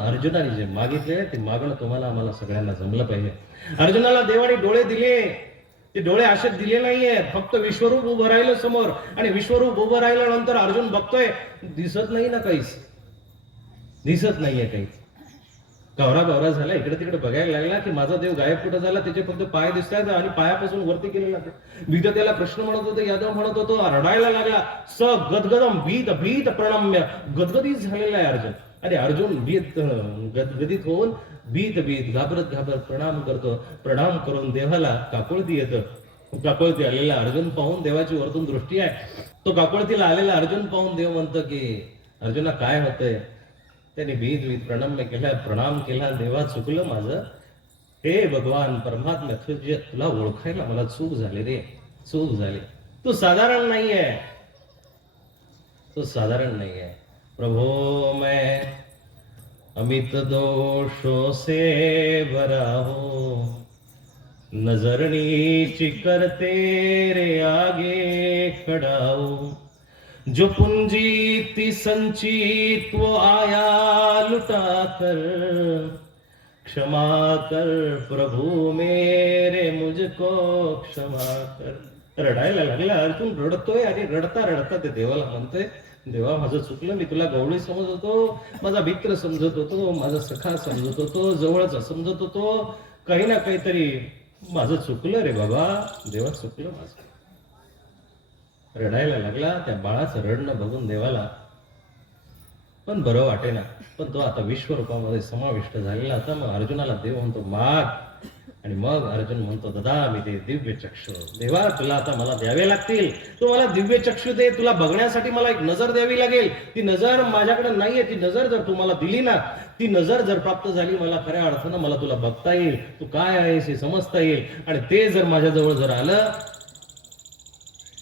अर्जुनाने जे मागितले ते मागणं तुम्हाला आम्हाला सगळ्यांना जमलं पाहिजे. अर्जुनाला देवाने डोळे दिले, ते डोळे असे दिले नाहीये, फक्त विश्वरूप उभं राहिलं समोर, आणि विश्वरूप उभं राहिल्यानंतर अर्जुन बघतोय दिसत नाही ना, काहीच दिसत नाहीये काहीच. गवरा गवरा झाला, इकडे तिकडे बघायला लागला की माझा देव गायब कुठं झाला, त्याचे फक्त पाय दिसतात आणि पायापासून वरती गेलेला. भीत त्याला कृष्ण म्हणत होते, यादव म्हणत होतो, रडायला लागला. स गदगदम भीत भीत प्रणम्य, गदगदीत झालेला आहे अर्जुन. आणि अर्जुन भीत गदगदित होऊन भीत भीत घाबरत घाबरत प्रणाम करतो. प्रणाम करून देवाला काकुळती येतं. काकुळती आलेला अर्जुन पाहून देवाची वरतून दृष्टी आहे. तो काकुळतीला आलेला अर्जुन पाहून देव म्हणतो की अर्जुना काय होतंय. त्याने भीत भीत प्रणम्य केला, प्रणाम केला. देवा चुकलं माझं, हे भगवान परमात्मा तुला ओळखायला मला चूक झाली रे, चूक झाली. तू साधारण नाहीये, तू साधारण नाहीये. प्रभो मैं अमित दोषों से भरा हूं, नजर नीची कर तेरे आगे खड़ा हूं. जो पूंजी थी संचित वो आया लुटा कर, क्षमा कर प्रभु मेरे मुझको क्षमा कर. रडायला लागला अर्जुन, रडतोय आणि रडता रडता ते देवाला म्हणतोय, देवा माझं चुकलं, मी तुला गवळी समजत होतो, माझा मित्र समजत होतो, माझा सखा समजत होतो, जवळचा समजत होतो, काही ना काहीतरी माझं चुकलं रे बाबा, देवा चुकलं माझं. रडायला लागला. त्या बाळाचं रडणं बघून देवाला पण बरं वाटेना, पण तो आता विश्वरूपामध्ये समाविष्ट झालेला होता. मग अर्जुनाला देव म्हणतो माग, आणि मग अर्जुन म्हणतो दादा मी ते दिव्य चक्षु, देवा तुला आता मला द्यावे लागतील, तू मला दिव्य चक्षु दे, तुला बघण्यासाठी मला एक नजर द्यावी लागेल. ती नजर माझ्याकडे नाहीये, ती नजर जर तू मला दिली ना, ती नजर जर प्राप्त झाली, मला खऱ्या अर्थानं मला तुला बघता येईल, तू काय आहेस हे समजता येईल. आणि ते जर माझ्याजवळ जर आलं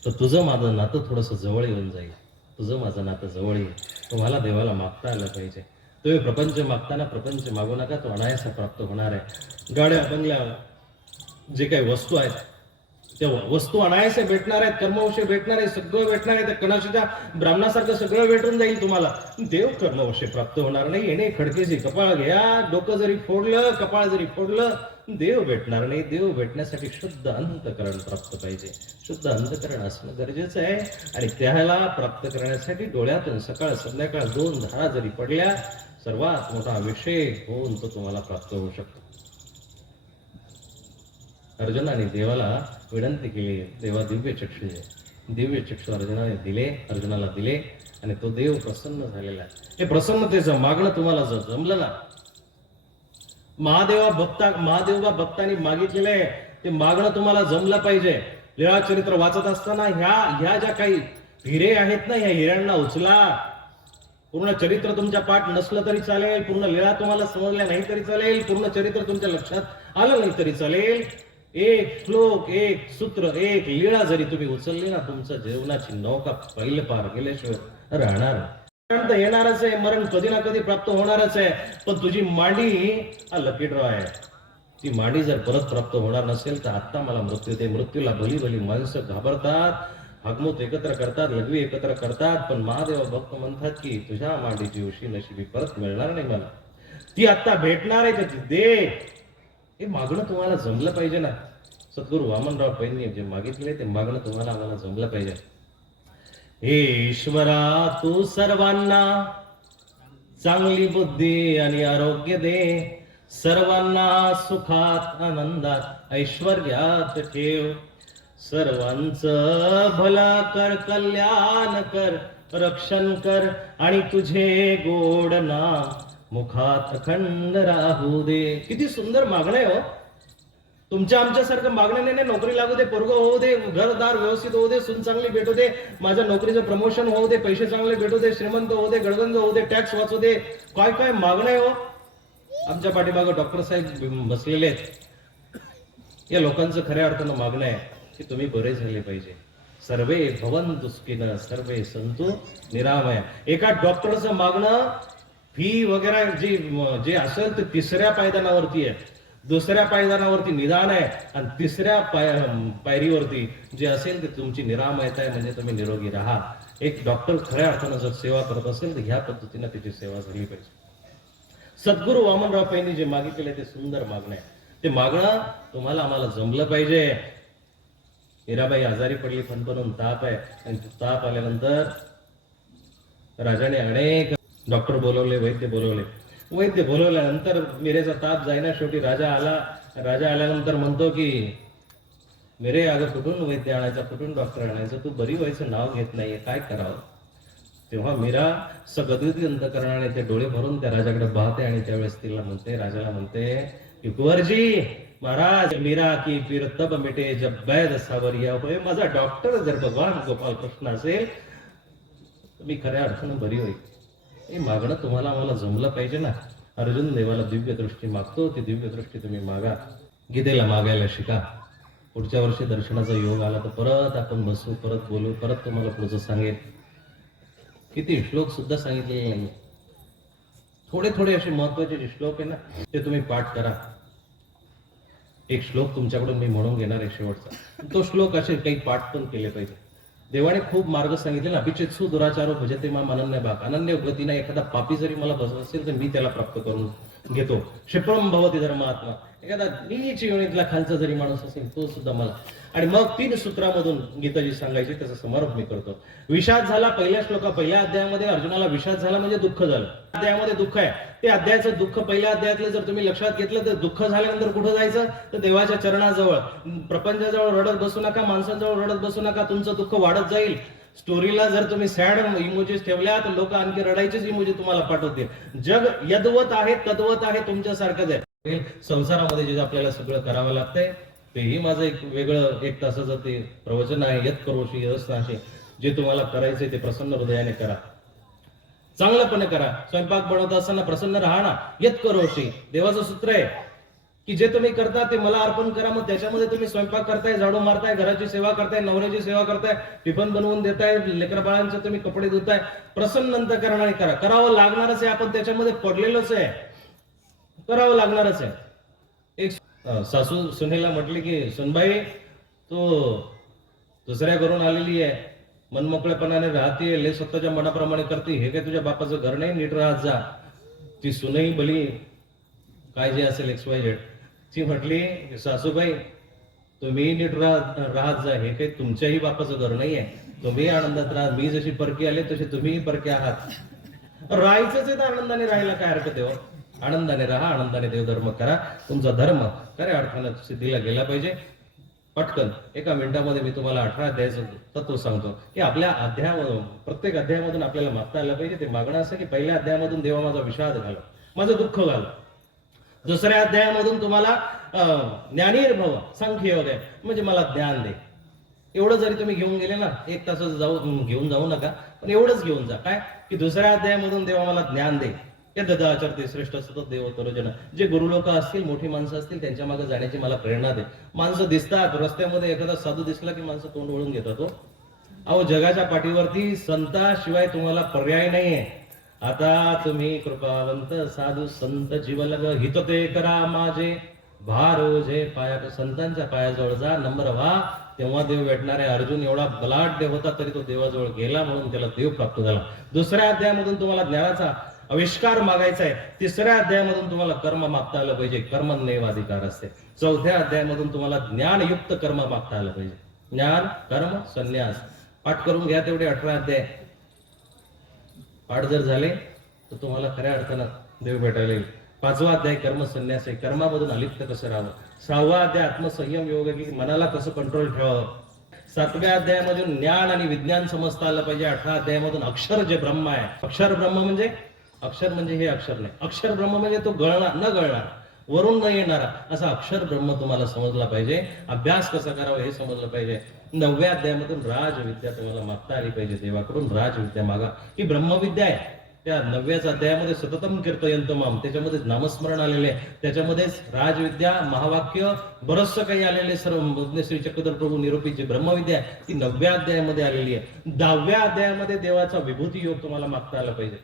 तर तुझं माझं नातं थोडस जवळ येऊन जाईल, तुझं माझं नातं जवळ येईल. तुम्हाला देवाला मागता आलं पाहिजे. तुम्ही प्रपंच मागताना प्रपंच मागू नका, तो अनायासा प्राप्त होणार आहे. गाड्या बंगल्या जे काही वस्तू आहेत त्या वस्तू अनायासे भेटणार आहेत, कर्मवशे भेटणार आहे, सगळं भेटणार आहे. त्या कणाशीच्या ब्राह्मणासारखं सगळं भेटून जाईल तुम्हाला. देव कर्मवशे प्राप्त होणार नाही. येणे खडकेची कपाळ घ्या, डोकं जरी फोडलं, कपाळ जरी फोडलं, देव भेटणार नाही. देव भेटण्यासाठी शुद्ध अंतःकरण प्राप्त पाहिजे. शुद्ध अंतःकरण असणं गरजेचं आहे. आणि त्याला प्राप्त करण्यासाठी डोळ्यातून सकाळ संध्याकाळ 2 धारा जरी पडल्या, सर्वात मोठा अभिषेक होऊन तो तुम्हाला प्राप्त होऊ शकतो. अर्जुनाने देवाला विनंती केली, देवा दिव्य चक्षु दे. दिव्य चक्षु अर्जुनाला दिले आणि तो देव प्रसन्न झालेला आहे. हे प्रसन्नतेचं मागणं तुम्हाला जर जमलं ना, महादेवा भक्तांनी मागितलेलं आहे ते मागणं तुम्हाला जमलं पाहिजे. लीळा चरित्र वाचत असताना ह्या ज्या काही हिरे आहेत ना, ह्या हिऱ्यांना उचला. पूर्ण चरित्र तुमच्या पाठ नसलं तरी चालेल, पूर्ण लीळा तुम्हाला समजल्या नाही तरी चालेल, पूर्ण चरित्र तुमच्या लक्षात आलं नाही तरी चालेल, एक श्लोक, एक सूत्र, एक लीळा जरी तुम्ही उचलली ना, तुमच्या जीवनाची नौका पहिलं पार गेल्याशिवाय राहणार. येणारच आहे, मरण कधी ना कधी प्राप्त होणारच आहे. पण तुझी मांडी हा लकी ड्रॉ आहे. ती मांडी जर परत प्राप्त होणार नसेल तर आत्ता मला मृत्यू दे. मृत्यूला भली भली माणसं घाबरतात, हगमूत एकत्र करतात, लघवी एकत्र करतात, पण महादेव भक्त म्हणतात की तुझ्या मांडीची उशी नशिबी परत मिळणार नाही मला, ती आता भेटणार आहे, तर दे. हे मागणं तुम्हाला जमलं पाहिजे ना. सद्गुरू वामनराव पैंनी जे मागितले ते मागणं तुम्हाला आम्हाला जमलं पाहिजे. हे ईश्वरा तू सर्वांना चांगली बुद्धी आणि आरोग्य दे, सर्वांना सुखात आनंदात ऐश्वर्यात ठेव, सर्वांचं भला कर, कल्याण कर, रक्षण कर, आणि तुझे गोड नाम मुखात अखंड राहू दे. किती सुंदर मागणं आहे हो. तुमच्या आमच्यासारखं मागणं नाही. नोकरी लागू दे, पोरगं होऊ दे, घरदार व्यवस्थित होऊ दे, सून चांगली भेटू दे, माझ्या नोकरीचं प्रमोशन होऊ दे, पैसे चांगले भेटू दे, श्रीमंत होऊ दे, गडगंज होऊ दे, टॅक्स वाचू दे, काय काय मागणं आहे हो. आमच्या पाठीमागं डॉक्टर साहेब बसलेले आहेत. या लोकांचं खऱ्या अर्थानं मागणं आहे की तुम्ही बरे झाले पाहिजे. सर्वे भवन्तु सुखिनः सर्वे सन्तु निरामया. एका डॉक्टरचं मागणं फी वगैरे जे असेल ते 3ऱ्या पायदानावरती आहे, 2ऱ्या पायदानावरती निदान आहे, आणि 3ऱ्या पायरीवरती जे असेल ते तुमची निरामयता आहे, म्हणजे तुम्ही निरोगी राहा. एक डॉक्टर खऱ्या अर्थानं जर सेवा करत असेल तर ह्या पद्धतीने त्याची सेवा झाली पाहिजे. सद्गुरू वामनराव पैंनी जे मागितले ते सुंदर मागणं आहे. ते मागणं तुम्हाला आम्हाला जमलं पाहिजे. मीराबाई आजारी पडली, फणफणून ताप आहे, आणि ताप आल्यानंतर राजाने अनेक डॉक्टर बोलवले, वैद्य बोलवल्यानंतर मीरेचा ताप जाईना. शेवटी राजा आला. राजा आल्यानंतर म्हणतो की मीरे, अगं कुठून वैद्य आणायचा, कुठून डॉक्टर आणायचं, तू बरी व्हायचं नाव घेत नाहीये, काय करावं. तेव्हा मीरा सगद्गदित अंतकरणाने ते डोळे भरून त्या राजाकडे पाहते आणि त्यावेळेस तिला म्हणते, राजाला म्हणते की कुंवरजी महाराज, मीरा की पीर तब मिटे जब बैद सावरिया होय. माझा डॉक्टर जर भगवान गोपाल कृष्ण असेल तर मी खऱ्या अर्थानं बरी होईल. हे मागणं तुम्हाला आम्हाला जमलं पाहिजे ना. अर्जुन देवाला दिव्य दृष्टी मागतो, ती दिव्य दृष्टी तुम्ही मागा. गीतेला मागायला शिका. पुढच्या वर्षी दर्शनाचा योग आला तर परत आपण बसू, परत बोलू, परत तुम्हाला पुढचं सांगेल. किती श्लोक सुद्धा सांगितलेले नाही. थोडे थोडे असे महत्वाचे जे श्लोक आहे ना, ते तुम्ही पाठ करा. एक श्लोक तुमच्याकडून मी म्हणून घेणार आहे शेवटचा. तो श्लोक असे काही पाठ पण केले पाहिजे. देवाने खूप मार्ग सांगितले ना. अभिचित्सु दुराचारो भजते माम अनन्य भाग. अनन्य गतीने एखादा पापी जरी मला बसत असेल तर मी त्याला प्राप्त करून घेतो. क्षिप्रम भवती धर्मात्मा. एखादा नीच योनीतला खालचा जरी माणूस असेल तो सुद्धा मला. आणि मग 3 सूत्रामधून गीता जी सांगायची त्याचा समारोप मी करतो. विषाद झाला पहिल्या अध्यायामध्ये. अर्जुनाला विषाद झाला म्हणजे दुःख झालं. अध्यायामध्ये दुःख आहे. ते अध्यायाचं दुःख पहिल्या अध्यायातलं जर तुम्ही लक्षात घेतलं तर दुःख झाल्यानंतर कुठं जायचं तर देवाच्या चरणाजवळ. प्रपंचाजवळ रडत बसू नका, माणसांजवळ रडत बसू नका. तुमचं दुःख वाढत जाईल. स्टोरीला जर तुम्ही सॅड इमोजीस ठेवल्या तर लोक आणखी रडायचेच इमोजी तुम्हाला पाठवतील. जग यदवत आहे तद्वत आहे, तुमच्यासारखंच आहे. संसारामध्ये जे आपल्याला सगळं करावं लागतंय तेही माझं एक वेगळं 1 तासाचं ते प्रवचन आहे. यत करोशी यदस्नाशी. जे तुम्हाला करायचंय ते प्रसन्न हृदयाने करा, चांगल्यापणे करा. स्वयंपाक बनवत असताना प्रसन्न राहा ना. यत करोशी देवाचं सूत्र आहे की जे तुम्ही करता ते मला अर्पण करा. मग त्याच्यामध्ये तुम्ही स्वयंपाक करताय, झाडू मारताय, घराची सेवा करताय, नवऱ्याची सेवा करताय, टिफन बनवून देताय, लेकरा बाळांचे तुम्ही कपडे धुताय, प्रसन्न अंतकरणाने करा. करावं लागणारच आहे. आपण त्याच्यामध्ये पडलेलोच आहे, करावं लागणारच आहे. एक सासू सुनेला म्हटली की सुनबाई तू दुसऱ्या घरून आलेली आहे, मनमोकळेपणाने राहते, ले स्वतःच्या मनाप्रमाणे करते, हे काय तुझ्या बापाचं घर नाही, नीट राहत जा. ती सुनई भली काय जे असेल XYZ, ती म्हटली सासूबाई तुम्ही नीट राहत जा, हे काही तुमच्याही बापाचं घर नाहीये, तुम्ही आनंदात राहा. मी जशी परकी आले तसे तुम्ही परके आहात. राहायचंच आहे तर आनंदाने राहायला काय हरकत आहे. आनंदाने राहा, आनंदाने देवधर्म करा. तुमचा धर्म खऱ्या अर्थानं सिद्धीला गेला पाहिजे. पटकन 1 मिनिटामध्ये मी तुम्हाला 18 अध्यायाचं तत्व सांगतो की आपल्या अध्यायामधून, प्रत्येक अध्यायामधून आपल्याला मागता आलं पाहिजे. ते मागणं असं की पहिल्या अध्यायामधून देवा माझा विषाद घाला, माझं दुःख घाल. दुसऱ्या अध्यायामधून तुम्हाला ज्ञानीर्भव सांख्ययोग आहे म्हणजे मला ज्ञान दे. एवढं जरी तुम्ही घेऊन गेले ना, 1 तासाचं घेऊन जाऊ नका, पण एवढंच घेऊन जा. काय की दुसऱ्या अध्यायामधून देवा मला ज्ञान दे. या ददाचरते श्रेष्ठ सतत देव तरोजन. जे गुरु लोक असतील, मोठी माणसं असतील, त्यांच्या मागे जाण्याची मला प्रेरणा दे. माणसं दिसतात रस्त्यामध्ये, एखादा साधू दिसला की माणसं तोंड वळून घेतात. अहो जगाच्या पाठीवरती संताशिवाय तुम्हाला पर्याय नाहीये. आता तुम्ही कृपावंत साधू संत जीवलग हितते करा माझे भारोजे पाया. संतांच्या पायाजवळ जा, नम्र व्हा, तेव्हा देव भेटणार आहे. अर्जुन एवढा बलाढ्य होता तरी तो देवाजवळ गेला म्हणून त्याला देव प्राप्त झाला. दुसऱ्या अध्यायामधून तुम्हाला ज्ञानाचा आविष्कार मागायचा आहे. तिसऱ्या अध्यायामधून तुम्हाला कर्म मागता आलं पाहिजे, कर्मण्येव अधिकार असते. चौथ्या अध्यायामधून तुम्हाला ज्ञानयुक्त कर्म मागता आलं पाहिजे. ज्ञान कर्म संन्यास पाठ करून घ्या. तेवढे 18 अध्याय पाठ जर झाले तर तुम्हाला खऱ्या अर्थानं देव भेटायला येईल. 5वा अध्याय कर्म संन्यास आहे, कर्मामधून अलिप्त कसं राहावं. 6वा अध्याय आत्मसंयम योग की मनाला कसं कंट्रोल ठेवावं. 7व्या अध्यायामधून ज्ञान आणि विज्ञान समजता आलं पाहिजे. 8व्या अध्यायामधून अक्षर जे ब्रह्म आहे, अक्षर ब्रह्म म्हणजे अक्षर म्हणजे हे अक्षर नाही, अक्षर ब्रह्म म्हणजे तो न गळणार, वरून न येणारा असा अक्षर ब्रह्म तुम्हाला समजला पाहिजे. अभ्यास कसा करावा हे समजलं पाहिजे. 9व्या अध्यायामधून राजविद्या तुम्हाला मागता आली पाहिजे. देवाकडून राजविद्या मागा. ही ब्रह्मविद्या आहे. त्या 9व्याच अध्यायामध्ये सततम कीर्तयन्तमाम, त्याच्यामध्ये नामस्मरण आलेले आहे, त्याच्यामध्येच राजविद्या, महावाक्य, बरचसं काही आलेले. सर्व श्री चक्रधर प्रभू निरूपित जी ब्रह्मविद्या आहे ती 9व्या अध्यायामध्ये आलेली आहे. 10व्या अध्यायामध्ये देवाचा विभूती योग तुम्हाला मागता आला पाहिजे.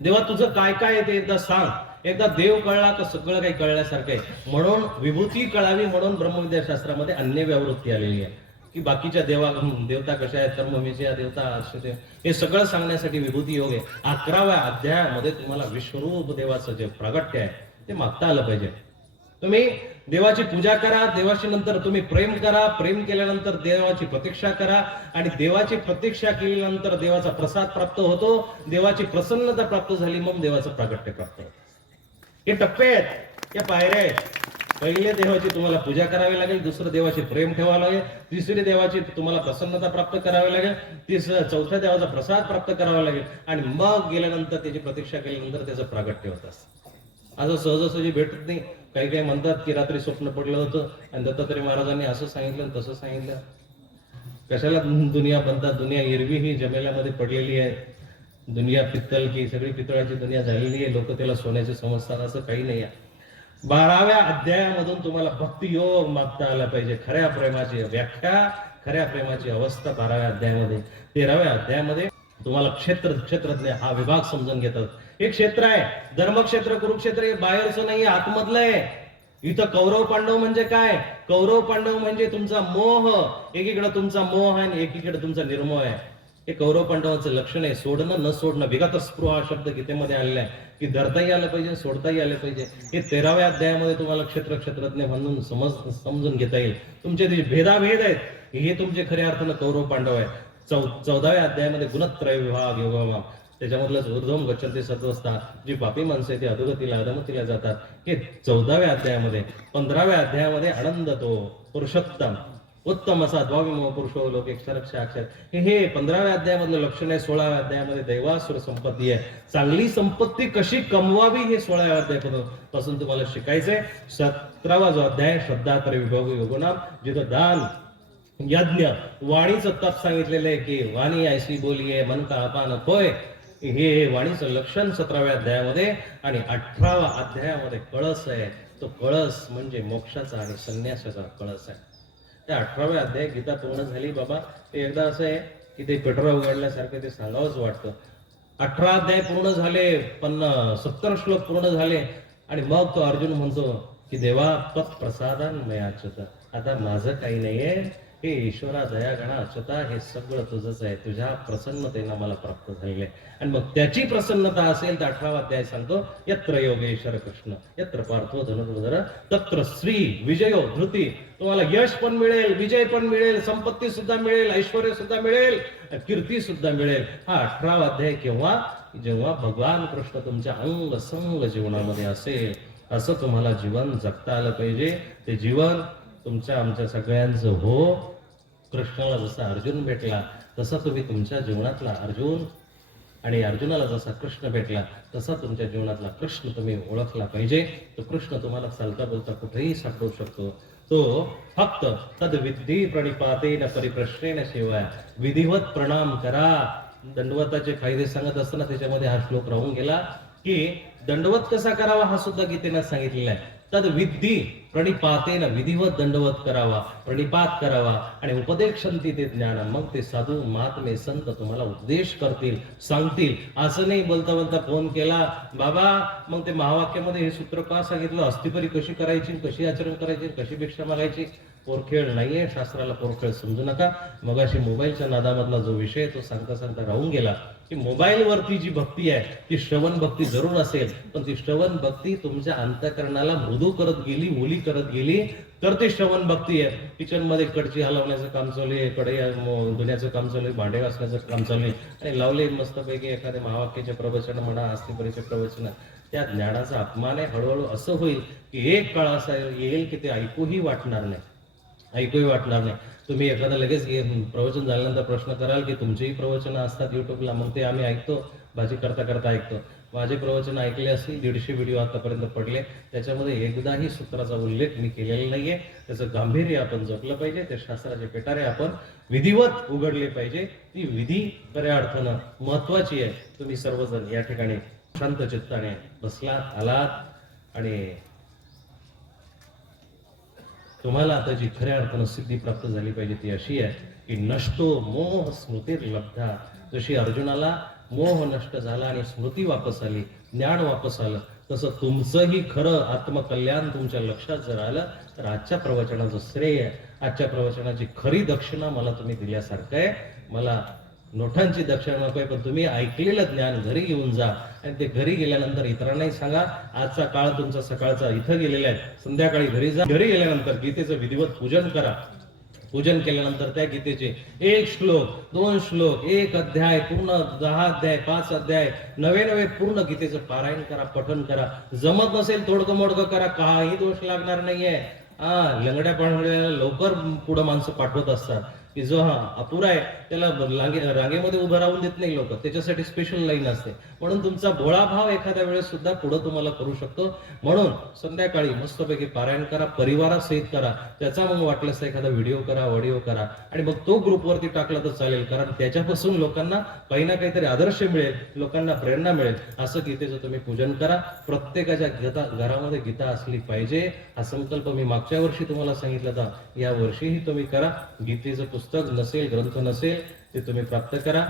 देवा तुझं काय काय आहे ते एकदा सांग. एकदा देव कळला तर सगळं काही कळल्यासारखं आहे. म्हणून विभूती कळावी म्हणून ब्रह्मविद्या शास्त्रामध्ये अन्य व्यावृत्ती आलेली आहे की बाकीच्या देवता कशा आहेत, कर्मविजया देवता, असे हे सगळं सांगण्यासाठी विभूती योग आहे. 11व्या अध्यायामध्ये तुम्हाला विश्वरूप देवाचं जे प्रागट्य आहे ते मागता आलं पाहिजे. तुम्ही देवाची पूजा करा, देवाशी नंतर तुम्ही प्रेम करा, प्रेम केल्यानंतर देवाची प्रतीक्षा करा, आणि देवाची प्रतीक्षा केल्यानंतर देवाचा प्रसाद प्राप्त होतो, देवाची प्रसन्नता प्राप्त झाली, मग देवाचं प्रागट्य प्राप्त होतं. हे टप्पे आहेत, या पायऱ्या आहेत. पहिले देवाची तुम्हाला पूजा करावी लागेल, दुसरं देवाची प्रेम ठेवावं लागेल, तिसरी देवाची तुम्हाला प्रसन्नता प्राप्त करावी लागेल, चौथ्या देवाचा प्रसाद प्राप्त करावा लागेल, आणि मग गेल्यानंतर त्याची प्रतीक्षा केल्यानंतर त्याचं प्रागट्य होत असतं. असं सहजासहजी भेटत नाही. काही काही म्हणतात की रात्री स्वप्न पडलं होतं आणि दत्तात्रय महाराजांनी असं सांगितलं तसं सांगितलं. कशाला दुनिया बनतात? दुनिया एरवी ही जमेल्यामध्ये पडलेली आहे. दुनिया पित्तल की सगळी पितळाची दुनिया झालेली आहे. लोक त्याला सोन्याचे समजतात, असं काही नाही आहे. 12व्या अध्यायामधून तुम्हाला भक्ती योग मागता आला पाहिजे. खऱ्या प्रेमाची व्याख्या, खऱ्या प्रेमाची अवस्था 12व्या अध्यायामध्ये. 13व्या अध्यायामध्ये तुम्हाला क्षेत्रज्ञ हा विभाग समजून घेतात. एक क्षेत्र आहे धर्मक्षेत्र, कुरुक्षेत्र, हे बाहेरचं नाही, आतमधलं आहे. इथं कौरव पांडव म्हणजे काय? कौरव पांडव म्हणजे तुमचा मोह, एकीकडे तुमचा मोह आहे आणि एकीकडे तुमचा निर्मोह आहे. हे कौरव पांडवांचं लक्षण आहे. सोडणं न सोडणं, विगत स्पृह हा शब्द गीतेमध्ये आलेला आहे की धरताही आलं पाहिजे, सोडताही आलं पाहिजे. हे 13व्या अध्यायामध्ये तुम्हाला क्षेत्रज्ञ म्हणून समजून घेता येईल. तुमचे जे भेदाभेद आहेत हे तुमचे खऱ्या अर्थानं कौरव पांडव आहेत. 14व्या अध्यायामध्ये गुणत्रय विभाग योगमाम, त्याच्यामधलंच ऊर्ध्वम गच्छन्ति सत्वस्था, जी पापी माणसं आहेत ती अधोगतीला अधमतीला जातात, हे 14व्या अध्यायामध्ये. 15व्या अध्यायामध्ये आनंद तो पुरुषोत्तम उत्तम असा द्वाविमो पुरुषो लोक अक्षर हे 15व्या अध्यायामधलं लक्षण आहे. 16व्या अध्यायामध्ये दैवासुर संपत्ती आहे. चांगली संपत्ती कशी कमवावी हे 16व्या अध्यायापासून तुम्हाला शिकायचंय. 17वा जो अध्याय श्रद्धा तर विभाग योगनाम, जिथं दान यज्ञ वाणीचं तप सांगितलेलं आहे की वाणी ऐसी बोली आहे मन का अपान होय, हे वाणीचं लक्षण 17व्या अध्यायामध्ये. आणि 18व्या अध्यायामध्ये कळस आहे. तो कळस म्हणजे मोक्षाचा आणि संन्यासाचा कळस आहे. त्या 18व्या अध्याय गीता पूर्ण झाली बाबा. ते एकदा असं आहे की ते पेटरा उघडल्यासारखं ते सांगावंच वाटतं. 18 अध्याय पूर्ण झाले, 70 श्लोक पूर्ण झाले, आणि मग तो अर्जुन म्हणतो की देवा तत् प्रसादान मयाच्युत, आता माझं काही नाहीये, हे ईश्वरा दयागणा अच्युता, हे सगळं तुझंच आहे, तुझ्या प्रसन्नतेनं मला प्राप्त झालेले. आणि मग त्याची प्रसन्नता असेल तर 18वा अध्याय सांगतो यत्र योगेश्वर कृष्ण यत्र पार्थो धनुर्धर तत्र श्री विजयो धृती, तुम्हाला यश पण मिळेल, विजय पण मिळेल, संपत्ती सुद्धा मिळेल, ऐश्वर्य सुद्धा मिळेल, कीर्ती सुद्धा मिळेल. हा 18वा अध्याय केव्हा? जेव्हा भगवान कृष्ण तुमच्या अंग संग जीवनामध्ये असेल. असं तुम्हाला जीवन जगता आलं पाहिजे. ते जीवन तुमच्या आमच्या सगळ्यांचं हो. कृष्णाला जसा अर्जुन भेटला तसा तुम्ही तुमच्या जीवनातला अर्जुन, आणि अर्जुनाला जसा कृष्ण भेटला तसा तुमच्या जीवनातला कृष्ण तुम्ही ओळखला पाहिजे. तो कृष्ण तुम्हाला चालता बोलता कुठेही सापडू शकतो. तो फक्त तद विधी प्रणिपातेन परिप्रश्नेन सेवा, विधिवत प्रणाम करा. दंडवताचे फायदे सांगत असताना त्याच्यामध्ये हा श्लोक राहून गेला की दंडवत कसा करावा हा सुद्धा गीतेनं सांगितलेला आहे. तद विधी प्रणिपातेन, विधिवत दंडवत करावा, प्रणिपात करावा, आणि उपदेशंती ते ज्ञान, मग ते साधू महात्मे संत तुम्हाला उपदेश करतील, सांगतील. असं नाही बोलता बोलता फोन केला बाबा, मग ते महावाक्यामध्ये हे सूत्र का सांगितलं, अस्थिपरी कशी करायची, कशी आचरण करायची, कशी भिक्षा मागायची. पोरखेळ नाहीये, शास्त्राला पोरखेळ समजू नका. मगाशी मोबाईलच्या नादामधला जो विषय तो सांगता सांगता राहून गेला की मोबाईल वरती जी भक्ती आहे ती श्रवण भक्ती जरूर असेल, पण ती श्रवण भक्ती तुमच्या अंतःकरणाला मृदू करत गेली, मुली करत गेली, तर ती श्रवण भक्ती आहे. किचन मध्ये कडची हलवण्याचं काम चालू आहे, कढई धुण्याचं काम चालू आहे, भांडे घासण्याचं काम चालू आहे, आणि लावले मस्तपैकी एखाद्या महावाक्याचे प्रवचन म्हणा, अस्थिपरीचे प्रवचन, त्या ज्ञानाचा अपमान आहे. हळूहळू असं होईल की एक काळ असा येईल की ते ऐकूही वाटणार नाही, ऐकूही वाटणार नाही. तुम्ही एखादा लगेच प्रवचन झाल्यानंतर प्रश्न कराल की तुमचीही प्रवचनं असतात युट्यूबला, मग ते आम्ही ऐकतो, भाजी करता करता ऐकतो. माझे प्रवचन ऐकले असतील 150 व्हिडिओ आतापर्यंत पडले, त्याच्यामध्ये एकदाही सूत्राचा उल्लेख मी केलेला नाहीये. त्याचं गांभीर्य आपण जपलं पाहिजे, ते शास्त्राचे पेटारे आपण विधिवत उघडले पाहिजे. ती विधी खऱ्या अर्थानं महत्वाची आहे. तुम्ही सर्वजण या ठिकाणी शांत चित्ताने बसलात, आलात, आणि तुम्हाला आता जी खऱ्या अर्थानं सिद्धी प्राप्त झाली पाहिजे ती अशी आहे की नष्टो मोह स्मृतीर लब्धा. जशी अर्जुनाला मोह नष्ट झाला आणि स्मृती वापस आली, ज्ञान वापस आलं, तसं तुमचंही खरं आत्मकल्याण तुमच्या लक्षात जर आलं तर आजच्या प्रवचनाचं श्रेय आहे, आजच्या प्रवचनाची खरी दक्षिणा मला तुम्ही दिल्यासारखं आहे. मला नोटांची दक्षिणा नको आहे, पण तुम्ही ऐकलेलं ज्ञान घरी घेऊन जा आणि ते घरी गेल्यानंतर इतरांनाही सांगा. आजचा काळ तुमचा सकाळचा इथं गेलेला आहे, संध्याकाळी घरी जा. घरी गेल्यानंतर गीतेचं विधिवत पूजन करा. पूजन केल्यानंतर त्या गीतेचे 1 श्लोक 2 श्लोक 1 अध्याय पूर्ण 10 अध्याय 5 अध्याय नवे पूर्ण गीतेचं पारायण करा, पठन करा. जमत नसेल तोडकं मोडकं करा, काही दोष लागणार नाहीये. लंगड्या पांगड्याला लवकर पुढं माणसं पाठवत असतात की जो अपुरा आहे त्याला रांगेमध्ये उभं राहून देत नाही लोक, त्याच्यासाठी स्पेशल लाईन असते. म्हणून तुमचा भोळा भाव एखाद्या वेळेस सुद्धा पुढं तुम्हाला करू शकतो. म्हणून संध्याकाळी मस्तपैकी पारायण करा, परिवारासहित करा. त्याचा मग वाटल्यास एखादा व्हिडिओ करा, ऑडिओ करा आणि मग तो ग्रुपवरती टाकला तर चालेल, कारण त्याच्यापासून लोकांना काही ना काहीतरी आदर्श मिळेल, लोकांना प्रेरणा मिळेल. असं गीतेचं तुम्ही पूजन करा. प्रत्येकाच्या घरामध्ये गीता असली पाहिजे हा संकल्प मी मागच्या वर्षी तुम्हाला सांगितलं होता, या वर्षीही तुम्ही करा. गीतेचं पुस्तक नसेल, ग्रंथ नसेल, ते तुम्ही प्राप्त करा.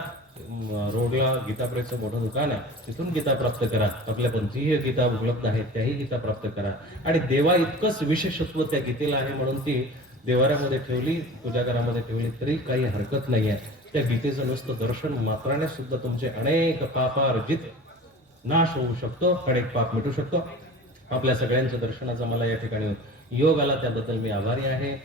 रोडला गीता प्रेसचं मोठं दुकान आहे, तिथून गीता प्राप्त करा. आपल्या पंथीय गीता उपलब्ध आहेत, त्याही गीता प्राप्त करा. आणि देवा इतकंच विशेषत्व त्या गीतेला आहे म्हणून ती देवाऱ्यामध्ये ठेवली, पूजाघरामध्ये ठेवली तरी काही हरकत नाही आहे. त्या गीतेचं नुसतं दर्शन मात्राने सुद्धा तुमचे अनेक पापार्जित नाश होऊ शकतो, अनेक पाप मिटू शकतो. आपल्या सगळ्यांच्या दर्शनाचा मला या ठिकाणी योग आला, त्याबद्दल मी आभारी आहे.